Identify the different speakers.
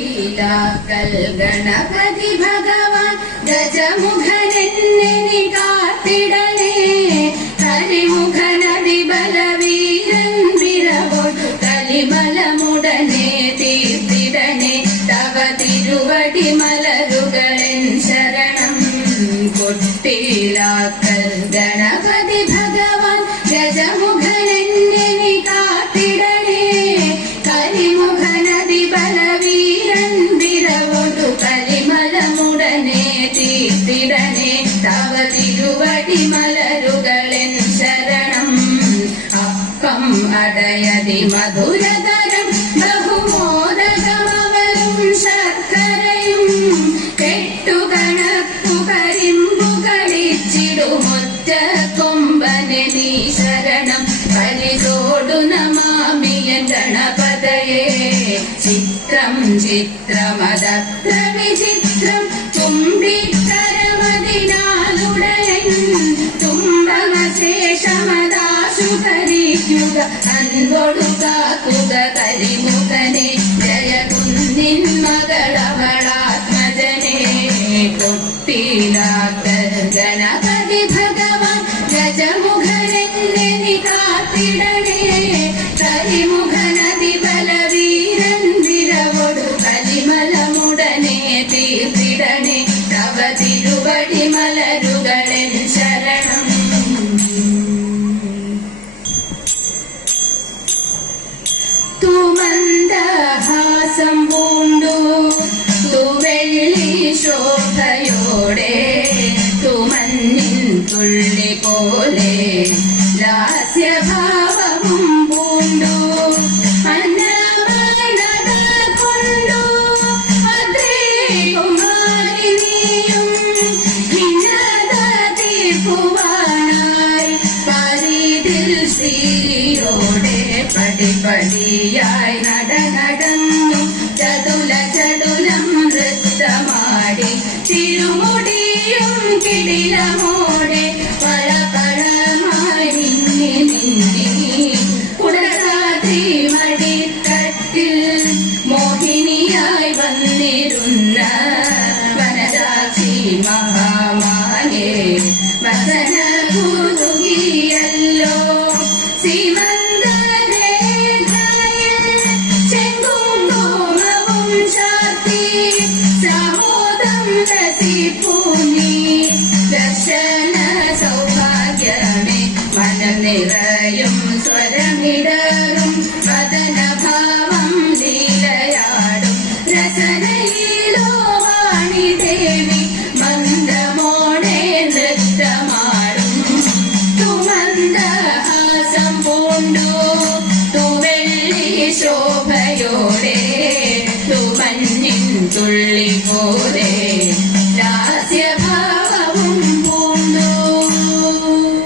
Speaker 1: തൊട്ടിലാക്കൽ ഗണപതി ഭഗവാൻ ഗജമുഖനെന്നെ കാത്തിടലേ. കരിമുഖനതി ബലവീരൻ വിരവൊടു കലിമലമുടനെ തീർത്തിടനെ. തവ തിരുവടി മലരുകളൻ ശരണം കൊട്ടിലാക്കൽ ഗണപതി തീർത്തിടനെ തവ തിരുവടി മലരുകളൻ ശരണം അപ്പം അടയതി മധുരതരം ബഹുമോദകമവരും ശർക്കരയും കെട്ടുകണക്കു കരിമ്പുകളിച്ചിടുമൊറ്റ കൊമ്പനെ നീ ശരണം. പരിതോടു നമാമിയൻ ഗണപതയെ. ചിത്രം ചിത്രമതത്ര വിചിത്രം തുമ്പിക്കരമതിനാലുടയൻ തുമ്പമശേഷമദാശു ധരിക്കുക അൻപൊടു കാക്കുക കരിമുഖനെ ജയകുന്നിൻ മകളവളാത്മജനെ കൊട്ടിലാക്ക ഗണപതി ഭഗവാൻ തിരുവടി മലരുകളൻ ശരണം തുമന്ദഹാസം പൂണ്ടു തുവെള്ളി ശോഭയോടെ ശ്രീയോടെ പടിപടിയായി നട നടന്നു ചതുല ചതുലം നൃത്തമാടി തിരുമുടിയും കിടിലമോടെ പല നിന്നി നിന്നി മടിത്തട്ടിൽ മോഹിനിയായി വന്നിരുന്ന വനരാശി മഹാമായേ വസന ശോഭയോടെ തുമഞ്ഞിൻ തുള്ളി പോലെ